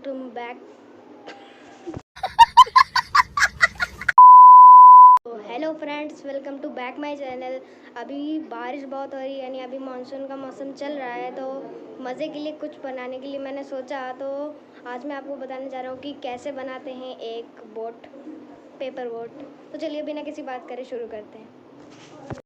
Welcome back. Hello friends, welcome to back my channel. अभी बारिश बहुत हो रही है, यानी अभी मानसून का मौसम चल रहा है, तो मज़े के लिए कुछ बनाने के लिए मैंने सोचा, तो आज मैं आपको बताने जा रहा हूँ कि कैसे बनाते हैं एक बोट, पेपर बोट। तो चलिए बिना किसी बात करे शुरू करते हैं।